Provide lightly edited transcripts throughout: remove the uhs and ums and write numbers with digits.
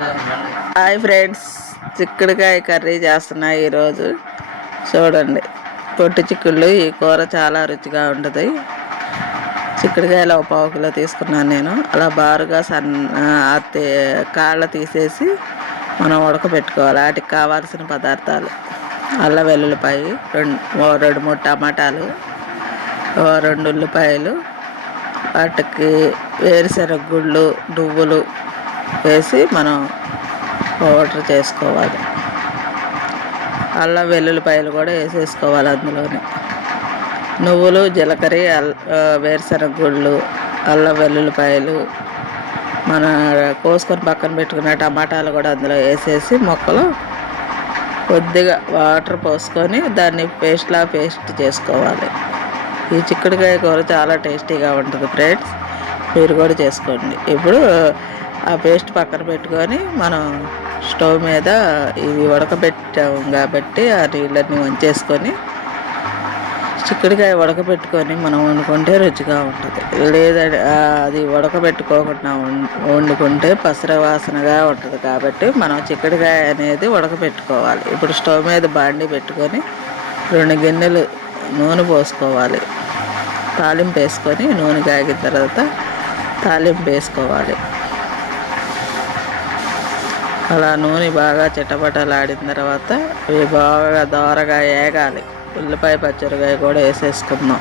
Hi friends, చిక్కుడుకాయ curry చేస్తున్నా ఈరోజు. చూడండి, పొట్టి చిక్కుళ్ళు. ఈ కూర చాలా రుచిగా ఉంటుంది. చిక్కుడుకాయలు ఒక పావు కిలో తీసుకున్నాను నేను. అలా బారుగా కాళ్ళ తీసేసి మనం ఉడకబెట్టుకోవాలి. వాటికి కావాల్సిన పదార్థాలు: అల్లం వెల్లుల్లిపాయ, రెండు మూడు టమాటాలు, 2 ఉల్లిపాయలు, వాటికి వేరుశనగ గుళ్ళు, నువ్వులు వేసి మనం పౌడర్ చేసుకోవాలి. అల్లం వెల్లుల్లిపాయలు కూడా వేసేసుకోవాలి అందులోనే. నువ్వులు, జీలకర్ర, వేరుశనగ గుళ్ళు, అల్లం వెల్లుల్లిపాయలు, మన కోసుకొని పక్కన పెట్టుకున్న టమాటాలు కూడా అందులో వేసేసి మొక్కలు కొద్దిగా వాటర్ పోసుకొని దాన్ని పేస్ట్ చేసుకోవాలి. ఈ చిక్కుడుకాయ కూర చాలా టేస్టీగా ఉంటుంది ఫ్రెండ్స్, మీరు కూడా చేసుకోండి. ఇప్పుడు ఆ పేస్ట్ పక్కన పెట్టుకొని మనం స్టవ్ మీద ఇవి ఉడకబెట్టాము కాబట్టి ఆ నీళ్ళని వంచేసుకొని చిక్కుడుకాయ ఉడకబెట్టుకొని మనం వండుకుంటే రుచిగా ఉంటుంది. లేదంటే అది ఉడకబెట్టుకోకుండా వండుకుంటే పసర వాసనగా ఉంటుంది. కాబట్టి మనం చిక్కుడుకాయ అనేది ఉడకబెట్టుకోవాలి. ఇప్పుడు స్టవ్ మీద బాండి పెట్టుకొని 2 గిన్నెలు నూనె పోసుకోవాలి. తాలింపు వేసుకొని నూనె కాగిన తర్వాత తాలింపు వేసుకోవాలి. అలా నూనె బాగా చిటపటలాడిన తర్వాత అవి బాగా దోరగా వేగాలి. ఉల్లిపాయ పచ్చిమిరకాయ కూడా వేసేసుకుందాం.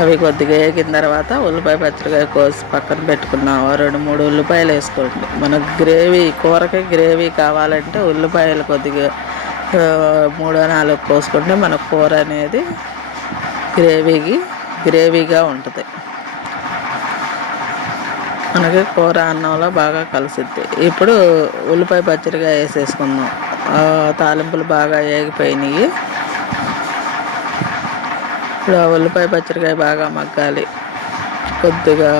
అవి కొద్దిగా వేగిన తర్వాత ఉల్లిపాయ పచ్చిమిరకాయ కోసి పక్కన పెట్టుకున్నాం. 2-3 ఉల్లిపాయలు వేసుకోండి. మనకు కూరకి గ్రేవీ కావాలంటే ఉల్లిపాయలు కొద్దిగా 3-4 కోసుకుంటే మన కూర అనేది గ్రేవీగా ఉంటుంది. మనకి కూర అన్నంలో బాగా కలిసిద్ది. ఇప్పుడు ఉల్లిపాయ పచ్చిమిరకాయ వేసేసుకుందాం. తాలింపులు బాగా వేగిపోయినాయి. ఇప్పుడు ఆ ఉల్లిపాయ పచ్చిమిరకాయ బాగా మగ్గాలి. కొద్దిగా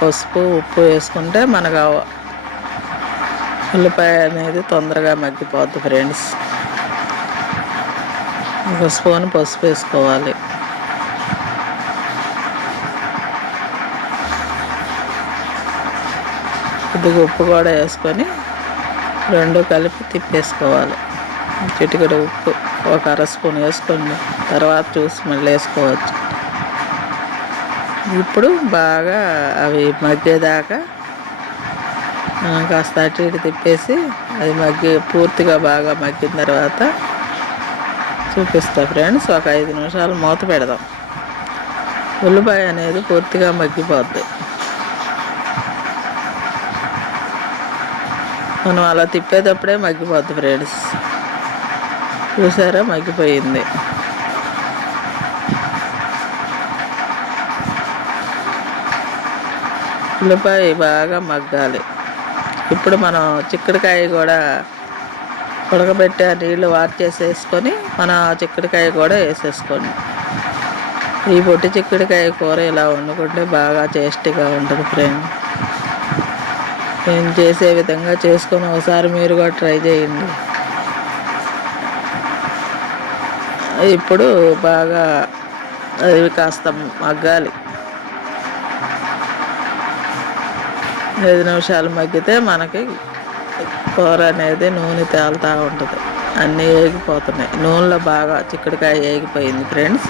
పసుపు, ఉప్పు వేసుకుంటే మనకు ఉల్లిపాయ అనేది తొందరగా మగ్గిపోద్ది ఫ్రెండ్స్. 1 స్పూన్ పసుపు వేసుకోవాలి. కొద్దిగా ఉప్పు కూడా వేసుకొని 2 కలిపి తిప్పేసుకోవాలి. చిటికెడు ఉప్పు 1/2 స్పూన్ వేసుకోండి. తర్వాత చూసి మళ్ళీ వేసుకోవచ్చు. ఇప్పుడు బాగా అవి మగ్గేదాకా కాస్త అటు ఇటు తిప్పేసి అది పూర్తిగా బాగా మగ్గిన తర్వాత చూపిస్తా ఫ్రెండ్స్. ఒక 5 నిమిషాలు మూత పెడదాం. ఉల్లిపాయ అనేది పూర్తిగా మగ్గిపోద్ది. మనం అలా తిప్పేటప్పుడే మగ్గిపోద్ది ఫ్రెండ్స్. చూసారా, మగ్గిపోయింది. ఉల్లిపాయ బాగా మగ్గాలి. ఇప్పుడు మనం చిక్కుడుకాయ కూడా ఉడకబెట్టి ఆ నీళ్ళు వార్చేసేసుకొని మన చిక్కుడుకాయ కూడా వేసేసుకోండి. ఈ పొట్టి చిక్కుడుకాయ కూర ఇలా వండుకుంటే బాగా టేస్టీగా ఉంటుంది ఫ్రెండ్. నేను చేసే విధంగా చేసుకొని ఒకసారి మీరు కూడా ట్రై చేయండి. ఇప్పుడు బాగా అవి కాస్త మగ్గాలి. 5 నిమిషాలు మగ్గితే మనకి కూర అనేది నూనె తేలుతూ ఉంటుంది. అన్నీ వేగిపోతున్నాయి. నూనెలో బాగా చిక్కుడుకాయ వేగిపోయింది ఫ్రెండ్స్.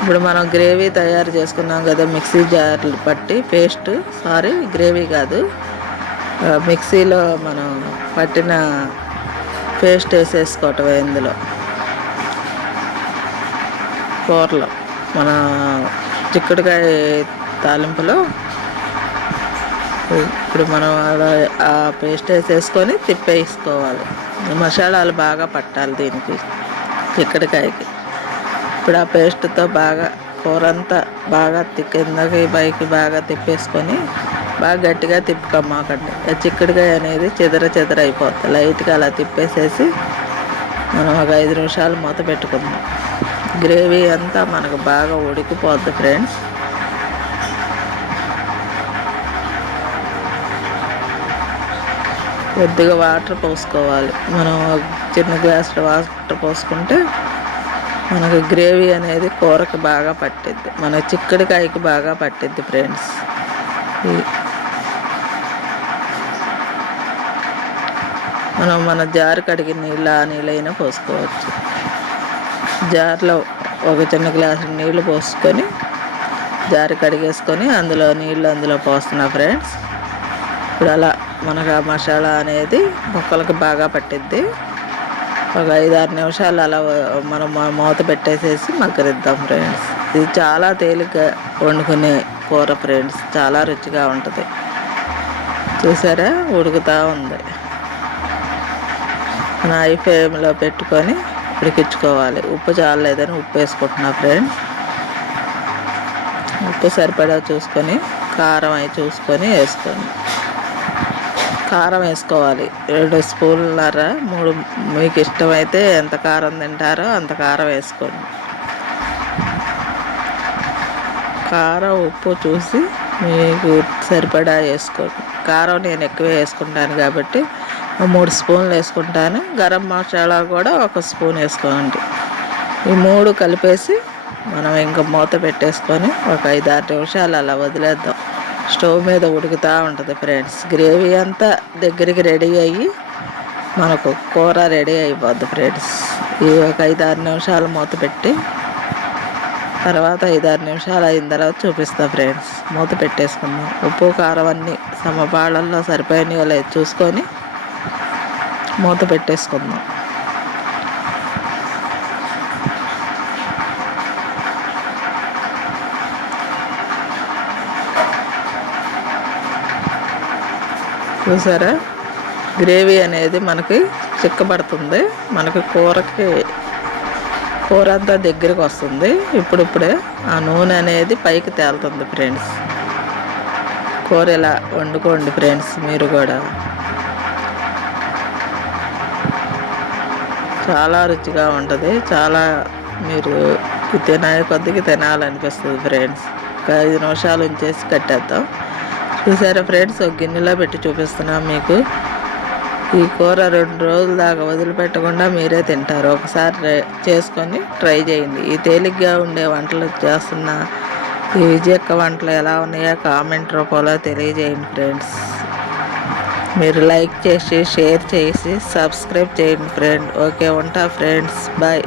ఇప్పుడు మనం గ్రేవీ తయారు చేసుకున్నాం కదా, మిక్సీ జార్లు పట్టి గ్రేవీ కాదు, మిక్సీలో మనం పట్టిన పేస్ట్ వేసేసుకోవటం. ఇందులో కూరలో మన చిక్కుడుకాయ తాలింపులో ఇప్పుడు మనం ఆ పేస్ట్ వేసేసుకొని తిప్పేసుకోవాలి. మసాలాలు బాగా పట్టాలి దీనికి, చిక్కుడుకాయకి. ఇప్పుడు ఆ పేస్ట్తో బాగా కూర అంతా బాగా కిందకి పైకి బాగా తిప్పేసుకొని బాగా గట్టిగా తిప్పుకోమాకండి. చిక్కుడుకాయ అనేది చెదర అయిపోతుంది. లైట్గా అలా తిప్పేసేసి మనం ఒక 5 నిమిషాలు మూత పెట్టుకుందాం. గ్రేవీ అంతా మనకు బాగా ఉడికిపోద్ది ఫ్రెండ్స్. కొద్దిగా వాటర్ పోసుకోవాలి. మనం చిన్న గ్లాసులో వాటర్ పోసుకుంటే మనకు గ్రేవీ అనేది కూరకి బాగా పట్టిద్ది, మన చిక్కుడుకాయకి బాగా పట్టిద్ది ఫ్రెండ్స్. మన జారు కడిగిన నీళ్ళు ఆ నీళ్ళైనా పోసుకోవచ్చు. జార్లో ఒక చిన్న గ్లాసు నీళ్లు పోసుకొని జారు కడిగేసుకొని అందులో పోస్తున్నా ఫ్రెండ్స్. ఇప్పుడు అలా మనకు ఆ మసాలా అనేది ముక్కలకి బాగా పట్టిద్ది. ఒక 5-6 నిమిషాలు అలా మనం మూత పెట్టేసేసి మగ్గనిద్దాం ఫ్రెండ్స్. ఇది చాలా తేలిగ్గా వండుకునే కూర ఫ్రెండ్స్, చాలా రుచిగా ఉంటుంది. చూసారా ఉడుకుతూ ఉంది. మన హై ఫ్లేమ్లో పెట్టుకొని ఉడికించుకోవాలి. ఉప్పు చాలలేదని ఉప్పు వేసుకుంటున్నా ఫ్రెండ్స్. ఉప్పు సరిపడా చూసుకొని కారం అవి చూసుకొని వేసుకోండి. కారం వేసుకోవాలి 2 స్పూన్లన్నర 3, మీకు ఇష్టమైతే ఎంత కారం తింటారో అంత కారం వేసుకోండి. కారం ఉప్పు చూసి మీకు సరిపడా వేసుకోండి. కారం నేను ఎక్కువే వేసుకుంటాను కాబట్టి 3 స్పూన్లు వేసుకుంటాను. గరం మసాలా కూడా 1 స్పూన్ వేసుకోండి. ఈ 3 కలిపేసి మనం ఇంకా మూత పెట్టేసుకొని ఒక 5-6 నిమిషాలు అలా వదిలేద్దాం. స్టవ్ మీద ఉడుకుతూ ఉంటుంది ఫ్రెండ్స్. గ్రేవీ అంతా దగ్గరికి రెడీ అయ్యి మనకు కూర రెడీ అయిపోద్ది ఫ్రెండ్స్. ఈ ఒక 5-6 నిమిషాలు మూత పెట్టి తర్వాత 5-6 నిమిషాలు అయిన తర్వాత చూపిస్తా ఫ్రెండ్స్. మూత పెట్టేసుకుందాం. ఉప్పు కారం అన్నీ సమపాళల్లో సరిపోయినాయో లేదు చూసుకొని మూత పెట్టేసుకుందాం. చూసారా గ్రేవీ అనేది మనకి చిక్కబడుతుంది. మనకి కూర అంతా దగ్గరికి వస్తుంది. ఇప్పుడిప్పుడే ఆ నూనె అనేది పైకి తేలుతుంది ఫ్రెండ్స్. కూర ఇలా వండుకోండి ఫ్రెండ్స్ మీరు కూడా. చాలా రుచిగా ఉంటుంది. చాలా మీరు తినే కొద్దిగా తినాలనిపిస్తుంది ఫ్రెండ్స్. ఒక 5 నిమిషాలు ఉంచేసి కట్టేద్దాం. చూసారా ఫ్రెండ్స్, ఒక గిన్నెలో పెట్టి చూపిస్తున్నాం మీకు. ఈ కూర 2 రోజుల దాకా వదిలిపెట్టకుండా మీరే తింటారు. ఒకసారి చేసుకొని ట్రై చేయండి. ఈ తేలిగ్గా ఉండే వంటలు చేస్తున్న ఈ విజయక్క వంటలు ఎలా ఉన్నాయో కామెంట్ రూపంలో తెలియజేయండి ఫ్రెండ్స్. మీరు లైక్ చేసి షేర్ చేసి సబ్స్క్రైబ్ చేయండి ఫ్రెండ్. ఓకే ఉంటా ఫ్రెండ్స్, బాయ్.